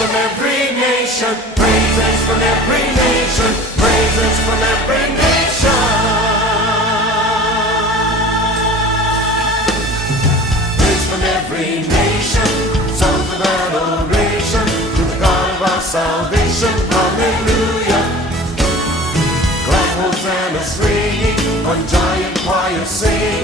from every nation, praises from every nation, praises from every nation. Praise from every nation, songs of adoration to the God of our salvation. Hallelujah. Glad Hosanna's ringing, one giant choir singing.